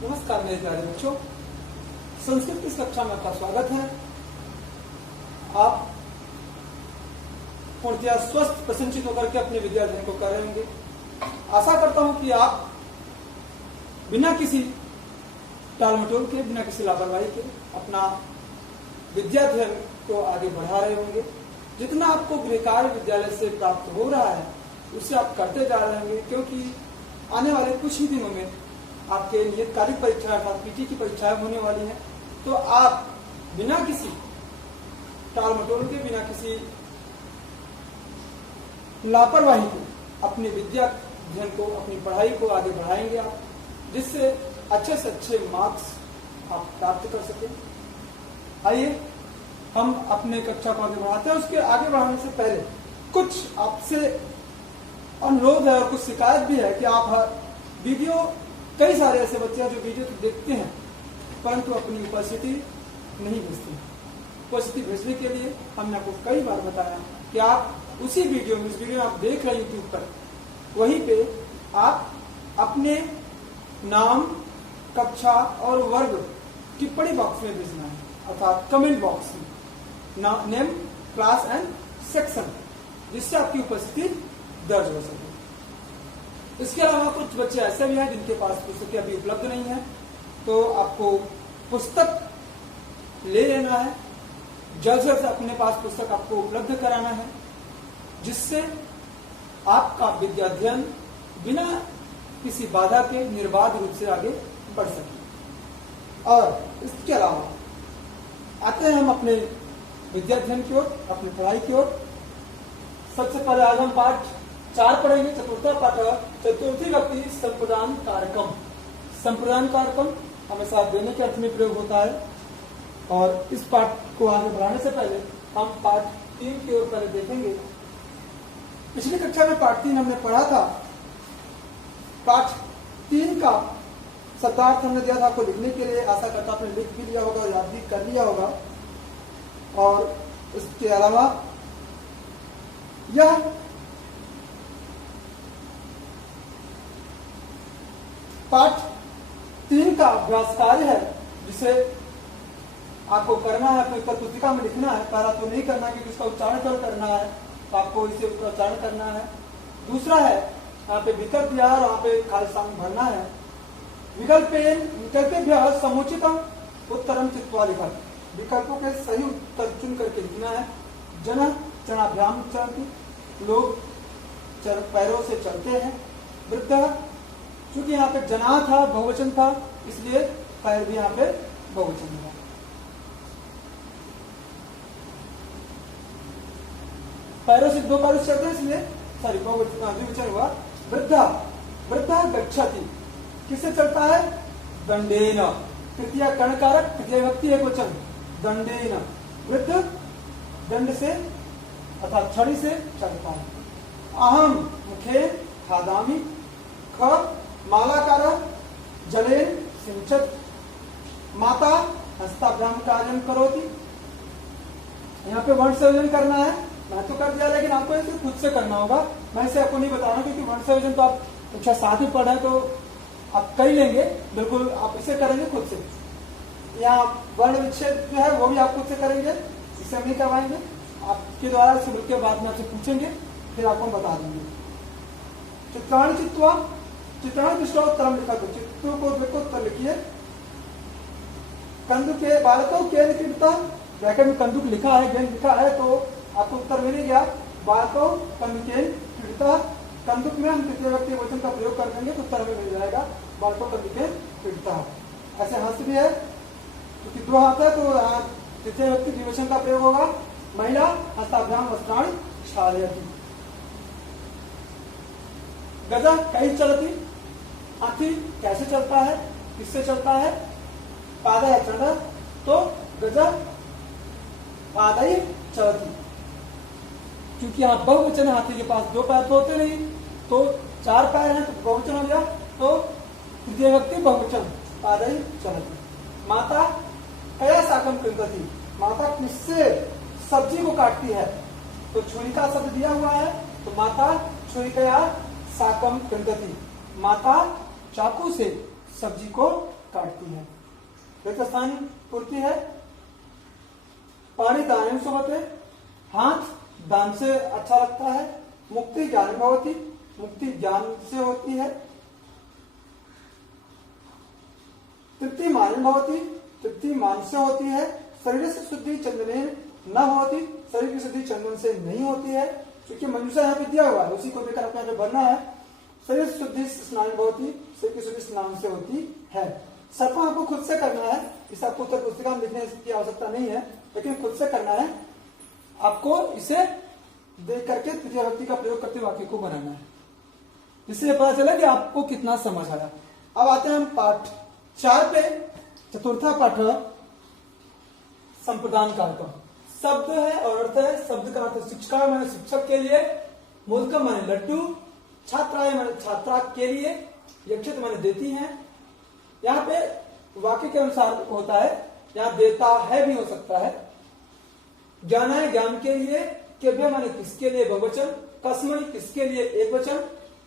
नमस्कार मेरे प्यारे बच्चों, संस्कृत की इस कक्षा में आपका स्वागत है। आप पूर्णतया स्वस्थ प्रसन्नचित होकर के अपने विद्याध्ययन को कर रहेंगे। आशा करता हूं कि आप बिना किसी टालमटोल के, बिना किसी लापरवाही के अपना विद्याध्ययन को आगे बढ़ा रहे होंगे। जितना आपको गृह कार्य विद्यालय से प्राप्त हो रहा है उससे आप करते जा रहे होंगे, क्योंकि आने वाले कुछ ही दिनों में आपके नियतकालिक परीक्षा अर्थात पीटी की परीक्षाएं होने वाली हैं। तो आप बिना किसी टालमटोल के, बिना किसी लापरवाही के अपने विद्याध्ययन को, अपनी पढ़ाई को आगे बढ़ाएंगे आप, जिससे अच्छे से अच्छे मार्क्स आप प्राप्त कर सकें। आइए हम अपने कक्षा को आगे बढ़ाते हैं। उसके आगे बढ़ाने से पहले कुछ आपसे अनुरोध है और कुछ शिकायत भी है कि आप वीडियो, कई सारे ऐसे बच्चे हैं जो वीडियो तो देखते हैं परंतु अपनी उपस्थिति नहीं भेजते। उपस्थिति भेजने के लिए हमने आपको कई बार बताया कि आप उसी वीडियो में, इस वीडियो में आप देख रहे हैं यूट्यूब पर, वहीं पे आप अपने नाम, कक्षा और वर्ग टिप्पणी बॉक्स में भेजना है, अर्थात कमेंट बॉक्स में नेम, क्लास एंड सेक्शन, जिससे आपकी उपस्थिति दर्ज हो सके। इसके अलावा कुछ बच्चे ऐसे भी हैं जिनके पास पुस्तकें अभी उपलब्ध नहीं है, तो आपको पुस्तक ले लेना है, जल्द से जल्द अपने पास पुस्तक आपको उपलब्ध कराना है, जिससे आपका विद्याध्ययन बिना किसी बाधा के निर्बाध रूप से आगे बढ़ सके। और इसके अलावा आते हैं हम अपने विद्याध्ययन की ओर, अपनी पढ़ाई की ओर। सबसे पहले आज हम पाठ 4 पढ़ेंगे। चतुर्थ पाठ, चतुर्थी व्यक्ति संप्रदान कारकम। संप्रदान कारकम हमेशा देने के अर्थ में प्रयोग होता है। और इस पाठ को आगे बढ़ाने से पहले हम पाठ 3 की ओर पहले देखेंगे। पिछली कक्षा में पाठ 3 हमने पढ़ा था। पाठ 3 का शब्दार्थ हमने दिया था आपको लिखने के लिए। आशा करता आपने लिख भी लिया होगा, याद भी कर लिया होगा। और इसके अलावा यह पाठ 3 का अभ्यास कार्य है, जिसे आपको करना है, अपनी उत्तर पुस्तिका में लिखना है। पहला तो नहीं करना क्योंकि इसका उच्चारण कर करना है, तो आपको इसे उच्चारण करना है। दूसरा है यहाँ पे विकल्प दिया है, वहां पे खाली स्थान भरना है। विकल्पेभ्यः समुचितम उत्तरम चित्वा लिखा। विकल्पों के सही उत्तर चुन करके लिखना है। जन चरणाभ्याम चलती, लोग पैरों से चलते हैं। वृद्ध, चूंकि यहाँ पे जना था, बहुवचन था, इसलिए पैर भी यहाँ पे बहुवचन था। पैरों से, 2 पैरों से चलते हैं, इसलिए सॉरी द्विवचन हुआ। वृद्धा, वृद्धा गच्छति, किससे चलता है? दंडेन। तृतीया कर्णकारक, तृतीय व्यक्ति एकवचन, दंडेन। वृद्ध दंड से अर्थात छड़ी से चलता है। अहम मुखे खादामी। ख मालाकार जलेन सिंचत। माता हस्ताभ्याम कार्यम करोति। यहाँ पे वर्ण संयोजन करना है। मैं तो कर दिया, लेकिन आपको इसे खुद से करना होगा। मैं इसे आपको नहीं बता रहा क्योंकि वर्ण संयोजन तो आप कक्षा 7 में पढ़ रहे हैं, तो आप कर ही लेंगे, बिल्कुल आप इसे करेंगे खुद से। यहाँ वर्ण विच्छेद जो है वो भी आप खुद से करेंगे, इसे हम नहीं करवाएंगे। आपके द्वारा से के बाद में आपसे पूछेंगे, फिर आपको हम बता देंगे। चित्राणी चित्वा, चित्राणी दृष्टोत्तरम लिखा। तो चित्रों को देखो, उत्तर लिखिए। कंदुक के बालकों के क्रीडता, ब्रैकेट में कंदुक लिखा है, गेंद लिखा है, तो आपको उत्तर मिल गया। बालकों कंदुकेन क्रीडता। कंदुक में हम तृतीय व्यक्ति वचन का प्रयोग कर देंगे तो उत्तर हमें मिल जाएगा, बालकों कंदुकेन क्रीडता। ऐसे हस्त भी है, क्योंकि 2 हाथ है तो तृतीय व्यक्ति द्विवचन का प्रयोग होगा। महिला हस्ताभ्याम वस्त्राणि क्षालयति। गजा कहीं चलती, हाथी कैसे चलता है, किससे चलता है? पादय चढ़, तो गजा पादय चलती। क्योंकि यहाँ बहुवचन, हाथी के पास 2 पैर तो होते नहीं, तो 4 पैर हैं, तो बहुवचन हो गया, तो तृतीय व्यक्ति बहुवचन, पादय चलती। माता कया साकम कृंतति। माता किससे सब्जी को काटती है? तो छुरी का शब्द दिया हुआ है, तो माता छुरी कया साकम कृंतति। माता चाकू से सब्जी को काटती है। रिक्त स्थान पूर्ति है। पाणी दानेन शोभते, हाथ दान से अच्छा लगता है। मुक्ति ज्ञान भवति, मुक्ति ज्ञान से होती है। तृप्ति मान भवति, तृप्ति मान से होती है। शरीर से शुद्धि चंदनेन न होती, शरीर की शुद्धि चंदन से नहीं होती है। क्योंकि मनुष्य यहाँ पे दिया हुआ है, उसी को लेकर अपने भरना है। शरीर शुद्धि स्नान भवति, शरीर की शुद्धि स्नान से होती है। सर्पण आपको खुद से करना है, इसे आपको उत्तर पुस्तिका में लिखने की आवश्यकता नहीं है, लेकिन खुद से करना है। आपको इसे देख करके तृतीय व्यक्ति का प्रयोग करते वाक्य को बनाना है, जिससे पता चला कि आपको कितना समझ आया। अब आते हैं हम पाठ 4 पे। चतुर्था पाठ संप्रदान का अर्थ। शब्द है और अर्थ है। शब्द का अर्थ शिक्षका माने शिक्षक के लिए, मोदकम माने लड्डू, छात्राएं माने छात्रा के लिए, यक्षित माने देती हैं। यहाँ पे वाक्य के अनुसार होता है, यहाँ देता है भी हो सकता है। ज्ञानाय ज्ञान के लिए, केभ्य माने किसके लिए बहुवचन, कस्मै किसके लिए एक वचन,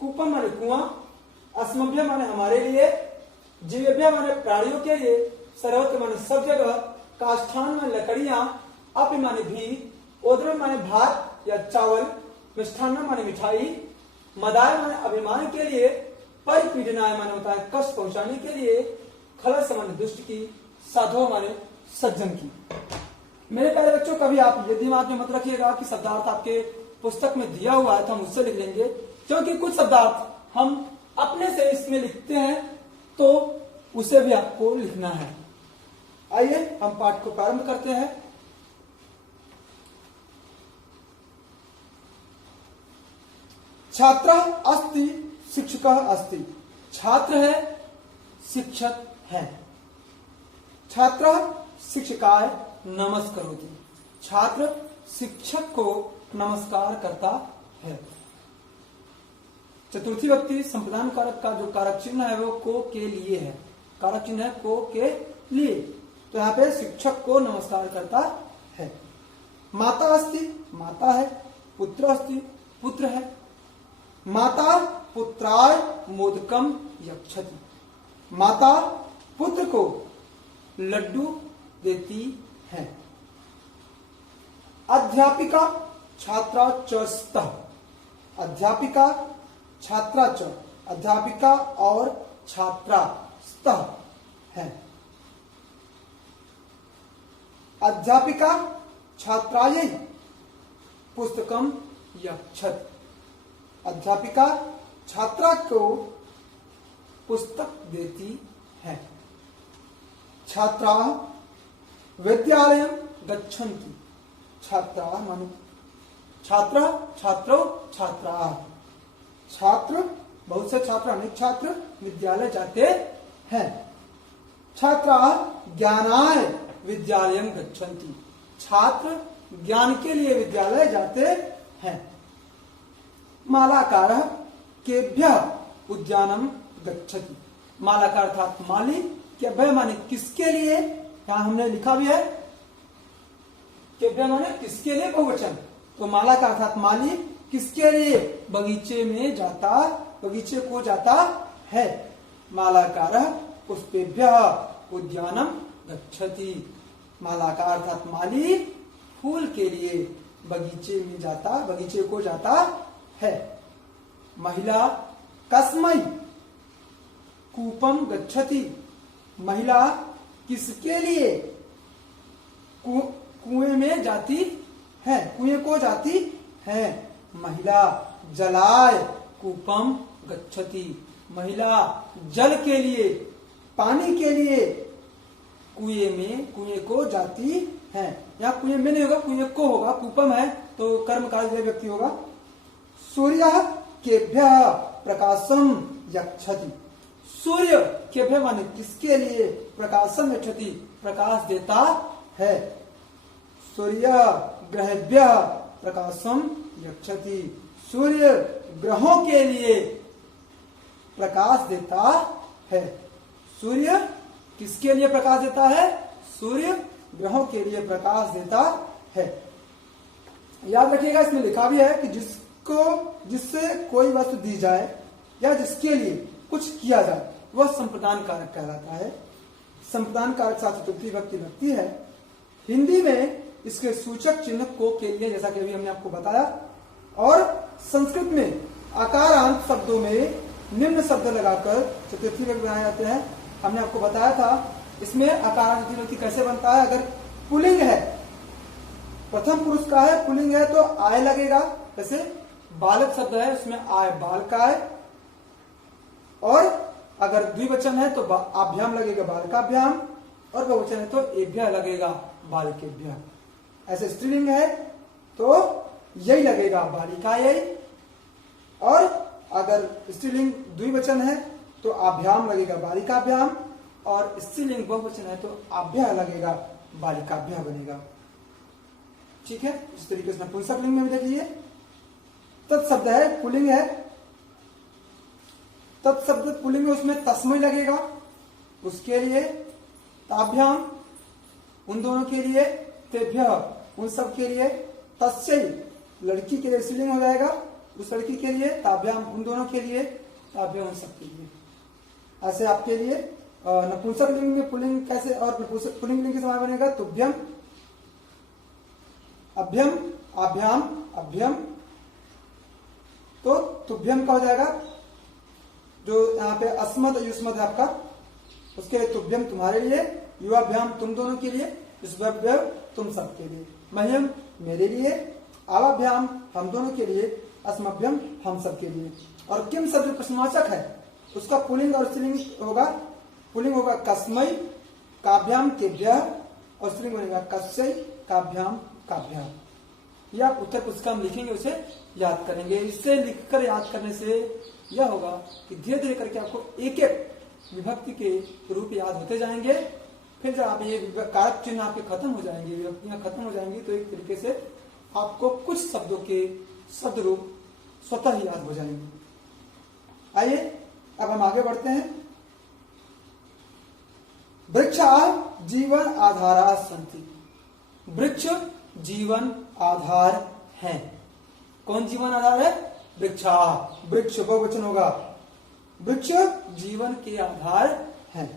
कूपम माने कुआं, अस्मभ्य माने हमारे लिए, जीवेभ्य माने प्राणियों के लिए, सर्वत्र माने सब जगह, काष्ठान माने लकड़ियां, अपि माने भी, ओद्रम माने भात या चावल, मिष्ठान्न माने मिठाई, मदाय माने अभिमान के लिए, परिपीडनाय माने होता है कष्ट पहुंचाने के लिए, खलस माने दुष्ट की, साधो माने सज्जन की। मेरे प्यारे बच्चों, कभी आप ये दिमाग में मत रखिएगा कि शब्दार्थ आपके पुस्तक में दिया हुआ है तो हम उससे लिख लेंगे, क्योंकि कुछ शब्दार्थ हम अपने से इसमें लिखते हैं तो उसे भी आपको लिखना है। आइए हम पाठ को प्रारंभ करते हैं। छात्र अस्ति शिक्षक अस्ति, छात्र है शिक्षक है। छात्र शिक्षकाय नमस्करोति, छात्र शिक्षक को नमस्कार करता है। चतुर्थी व्यक्ति संप्रदान कारक का जो कारक चिन्ह है वो को के लिए है, कारक चिन्ह है को के लिए, तो यहाँ पे शिक्षक को नमस्कार करता है। माता अस्ति, माता है। पुत्र अस्ति, पुत्र है। माता पुत्राय मोदकम यक्षति, माता पुत्र को लड्डू देती है। अध्यापिका छात्रा च स्तः, अध्यापिका छात्रा च, अध्यापिका और छात्रा स्तः है। अध्यापिका छात्रायै पुस्तकम यक्षत, अध्यापिका छात्रा को पुस्तक देती है। छात्रा विद्यालय गच्छन्ति, छात्रा माने छात्र, छात्रो छात्रा, छात्र बहुत से छात्र अनेक छात्र विद्यालय जाते हैं। छात्रा ज्ञानाय विद्यालय गच्छन्ति, छात्र ज्ञान के लिए विद्यालय जाते हैं। मालाकार केभ्य उद्यानम गच्छति, मालाकार अर्थात माली, केभ्य माने किसके लिए, यहां हमने लिखा भी है केभ्य माने किसके लिए बहुवचन, तो मालाकार अर्थात माली किसके लिए, बगीचे में जाता, बगीचे को जाता है। मालाकार पुष्पेभ्य उद्यानम गच्छति, मालाकार अर्थात माली फूल के लिए बगीचे में जाता, बगीचे को जाता है। महिला कस्मै कूपम गच्छति, महिला किसके लिए कुएं में जाती है, कुएं को जाती है। महिला जलाय कूपम गच्छति, महिला जल के लिए, पानी के लिए कुएं को जाती है। यहाँ कुएं में नहीं होगा, कुएं को होगा, कूपम है तो कर्मकाल व्यक्ति होगा। सूर्य केभ्य प्रकाशम यक्षति, सूर्य केभ्य माने किसके लिए, प्रकाशम यक्षति प्रकाश देता है। सूर्य ग्रहेभ्य प्रकाशम यक्षति, सूर्य ग्रहों के लिए प्रकाश देता है। सूर्य किसके लिए प्रकाश देता है, सूर्य ग्रहों के लिए प्रकाश देता है। याद रखिएगा इसमें लिखा भी है कि जिससे कोई वस्तु दी जाए या जिसके लिए कुछ किया जाए वह संप्रदान कारक कहलाता है। संप्रदान कारक साथ चतुर्थी विभक्ति लगती है। हिंदी में इसके सूचक चिन्ह को के लिए, जैसा कि अभी हमने आपको बताया, और संस्कृत में आकारांत शब्दों में निम्न शब्द लगाकर चतुर्थी विभक्ति बनाए जाते हैं। हमने आपको बताया था इसमें आकारांत विभक्ति कैसे बनता है। अगर पुल्लिंग है, प्रथम पुरुष का है, पुल्लिंग है तो आय लगेगा। जैसे बालक शब्द है उसमें आय बालकाय, और अगर द्विवचन है तो आभ्याम लगेगा बालकाभ्याम, और बहुवचन है तो एभ्य लगेगा बालिकेभ्य। ऐसे स्त्रीलिंग है तो यही लगेगा बालिकायै, और अगर स्त्रीलिंग द्विवचन है तो आभ्याम लगेगा बालिकाभ्याम, और स्त्रीलिंग बहुवचन है तो आभ्य लगेगा बालिकाभ्य बनेगा। ठीक है, इस तरीके से पुंसक लिंग में भी देखिए तत्शब्द है, पुल्लिंग है, तत्शब्द पुल्लिंग में उसमें तस्मै लगेगा, उसके लिए ताभ्याम उन दोनों के लिए, तेभ्य उन सब के लिए, तस्यै लड़की के लिए स्त्रीलिंग हो जाएगा, उस लड़की के लिए, ताभ्याम उन दोनों के लिए, ताभ्य उन सब के लिए। ऐसे आपके लिए नपुंसक लिंग में पुल्लिंग कैसे, और पुल्लिंग लिंग के समान बनेगा तुभ्यम, अभ्यम, आभ्याम, अभ्यम। तो तुभ्यम का हो जाएगा जो यहाँ पे अस्मद युष्मद है आपका, उसके लिए तुभ्यम तुम्हारे लिए, युवाभ्याम तुम दोनों के लिए, युष्मभ्य तुम सब के लिए, मह्यम मेरे लिए, आवाभ्याम हम दोनों के लिए, अस्मभ्यम हम सब के लिए। और किम शब्द प्रश्नवाचक है उसका पुल्लिंग और स्त्रीलिंग होगा। पुल्लिंग होगा कस्मै काभ्याम केभ्यः, और स्त्रीलिंग बनेगा कस्यै काभ्याम काभ्यः। ये आप उत्तर पुस्तिका में लिखेंगे, उसे याद करेंगे। इससे लिखकर याद करने से यह होगा कि धीरे धीरे करके आपको एक एक विभक्ति के रूप याद होते जाएंगे। फिर जब आप ये कारक चिन्ह आपके खत्म हो जाएंगे, विभक्तियां खत्म हो जाएंगी, तो एक तरीके से आपको कुछ शब्दों के शब्द रूप स्वतः ही याद हो जाएंगे। आइए अब हम आगे बढ़ते हैं। वृक्षा जीवन आधारा सन्ति। वृक्ष जीवन आधार है। कौन जीवन आधार है? वृक्षा। वृक्ष बहुवचन होगा। वृक्ष जीवन के आधार है।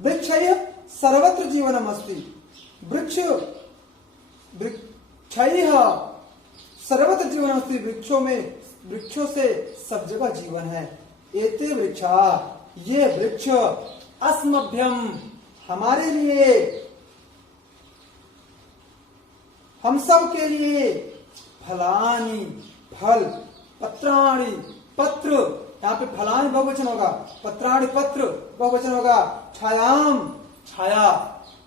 वृक्षय सर्वत्र जीवनम अस्ति। वृक्ष वृक्षय सर्वत्र जीवन अस्ति। वृक्षों से सब जगह जीवन है। एते वृक्षा, ये वृक्ष, अस्मभ्यम हमारे लिए, हम सब के लिए, फलानी फल, पत्राणि पत्र, यहाँ पे फलानी बहुवचन होगा, पत्राणि पत्र बहुवचन होगा, छायाम छाया,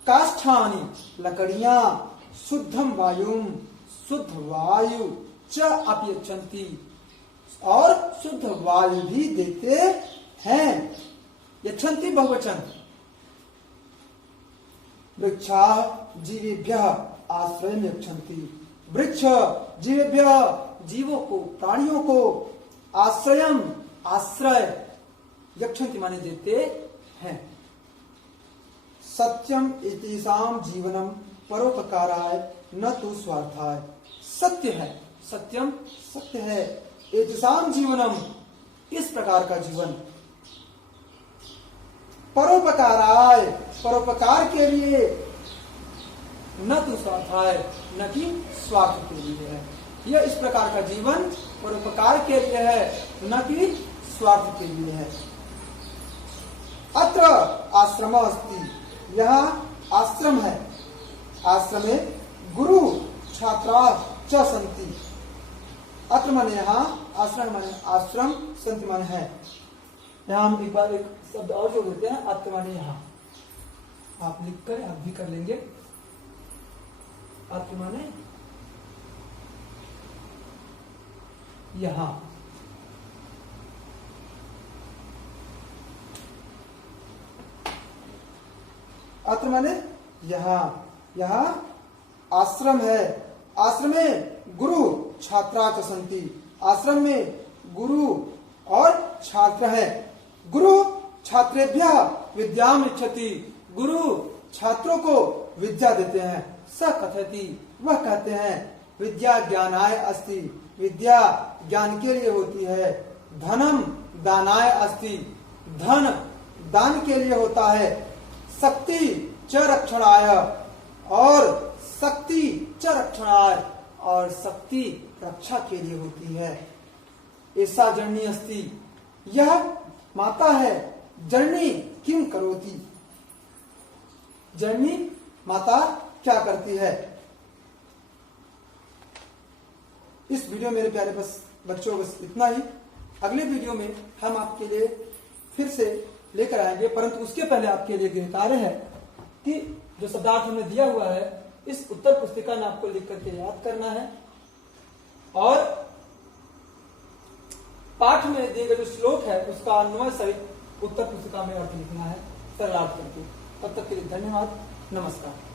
काष्ठानि लकड़ियां, शुद्धम वायुम शुद्ध वायु, च अपयच्छन्ति और शुद्ध वायु भी देते हैं। यच्छन्ति बहुवचन। वृक्षा जीवेभ्यः आश्रय यच्छन्ति। वृक्ष जीवेभ्यः जीवों को, प्राणियों को, आश्रयम आश्रय, यच्छन्ति माने देते हैं। सत्यम इतिसाम जीवनम परोपकाराय न तो स्वार्थाय। सत्य है, सत्यम सत्य है, इतिसाम जीवनम इस प्रकार का जीवन, परोपकाराय परोपकार के लिए, न तो स्वार्थाय न कि स्वार्थ के लिए है। यह इस प्रकार का जीवन परोपकार के लिए है, न कि स्वार्थ के लिए है। अत्र आश्रम अस्ति, यहाँ आश्रम है। आश्रमे गुरु छात्रा च सन्ति। अत्र माने यहाँ, आश्रम माने आश्रम, संति माने है। यहाँ हम एक बार एक शब्द और जोड़ देते हैं, अत्र माने यहाँ। आप लिखकर आप भी कर लेंगे। अत्र माने यहाँ। अत्र माने यहाँ। यहाँ आश्रम है। आश्रम में गुरु छात्रा च सन्ति। आश्रम में गुरु और छात्र है। गुरु छात्रेभ्यः विद्याम इच्छति। गुरु छात्रों को विद्या देते हैं। स कथयति, वह कहते हैं, विद्या ज्ञानाय अस्ति। विद्या ज्ञान के लिए होती है। धनम दानाय अस्ति। धन दान के लिए होता है। शक्ति च रक्षणाय, और शक्ति च रक्षणाय, और शक्ति रक्षा के लिए होती है। ऐसा जननी अस्ति, यह माता है। जननी किम करोति, जननी माता क्या करती है। इस वीडियो मेरे प्यारे बच्चों बस इतना ही। अगले वीडियो में हम आपके लिए फिर से लेकर आएंगे, परंतु उसके पहले आपके लिए एक कार्य है कि जो शब्दार्थ हमने दिया हुआ है इस उत्तर पुस्तिका में आपको लिख करके याद करना है, और पाठ में दिए गए जो श्लोक है उसका अन्वय सहित उत्तर पुस्तिका में अर्थ लिखना है सरलार्थ करके। तब तक के लिए धन्यवाद, नमस्कार।